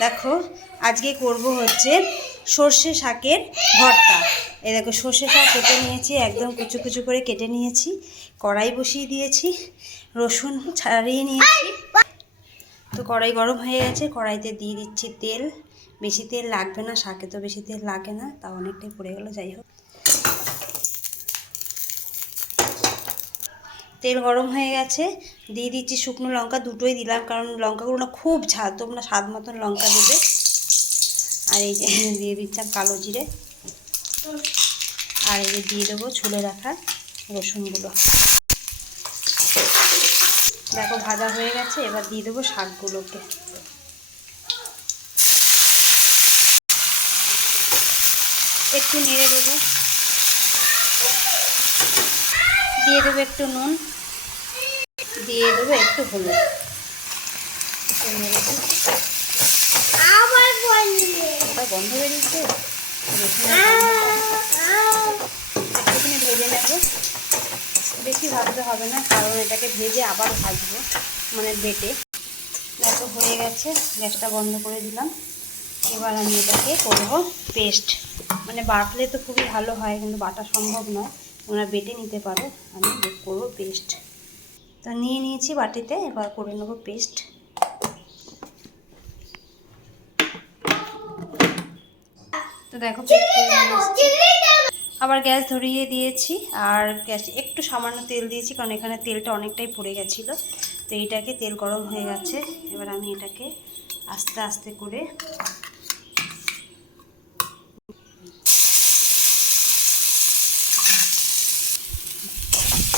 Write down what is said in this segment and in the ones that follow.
দেখো আজকে করব হচ্ছে সর্ষে শাকের ভর্তা। এই দেখো সর্ষে শাক কেটে নিয়েছি, একদম কুচু কুচু করে কেটে নিয়েছি। কড়াই বসিয়ে দিয়েছি, রসুন ছাড়িয়ে নিয়েছি। তো কড়াই গরম হয়ে গেছে, কড়াইতে দিয়ে দিচ্ছি তেল। বেশি তেল লাগবে না, শাকে তো বেশি তেল লাগে না, তা অনেকটাই পড়ে গেল, যাই হোক। তেল গরম হয়ে গেছে, দিয়ে দিচ্ছি শুকনো লঙ্কা, দুটোই দিলাম, কারণ লঙ্কাগুলো না খুব ঝাল, তোমরা স্বাদ মতন লঙ্কা দেবে। আর এই যে দিয়ে দিচ্ছি কালো জিরে, আর এই যে দিয়ে দেবো ছুলে রাখা রসুনগুলো। দেখো ভাজা হয়ে গেছে, এবার দিয়ে দেবো শাকগুলোকে। একটু নেড়ে দেবো, দিয়ে দেবো একটু নুন, দিয়ে দেবো একটু হলুদ। ওটা গন্ধ বেরিয়েছে, একটুখানি ভেজে নেব। বেশি ভাজতে হবে না, কারণ এটাকে ভেজে আবার ভাজবো, মানে বেটে। দেখো হয়ে গেছে, গ্যাসটা বন্ধ করে দিলাম। এবার আমি এটাকে করবো পেস্ট, মানে বাটলে তো খুবই ভালো হয়, কিন্তু বাটা সম্ভব নয়, তোমরা বেটে নিতে পারো। আমি করবো পেস্ট, তো নিয়ে নিয়েছি বাটিতে, এবার করে নেবো পেস্ট। তো দেখো পেস্ট করে নিয়েছি, আবার গ্যাস ধরিয়ে দিয়েছি, আর গ্যাস একটু সামান্য তেল দিয়েছি, কারণ এখানে তেলটা অনেকটাই পড়ে গেছিলো। তো এইটাকে তেল গরম হয়ে গেছে, এবার আমি এটাকে আস্তে আস্তে করে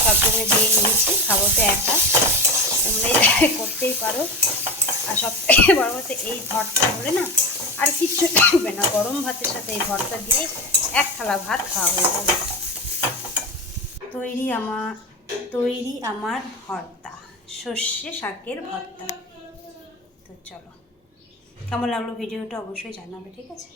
সব জন্য দিয়ে নিয়েছি। খাবো তো একা, তোমরাই করতেই পারো। আর সব থেকে বড় কথা, এই ভর্তা হলে না আর কিচ্ছু থাকবে না, গরম ভাতের সাথে এই ভর্তা দিয়ে এক থালা ভাত খাওয়া হয়ে যাবে। তৈরি আমার ভর্তা, সর্ষে শাকের ভর্তা। তো চলো, কেমন লাগলো ভিডিওটা অবশ্যই জানাবে, ঠিক আছে।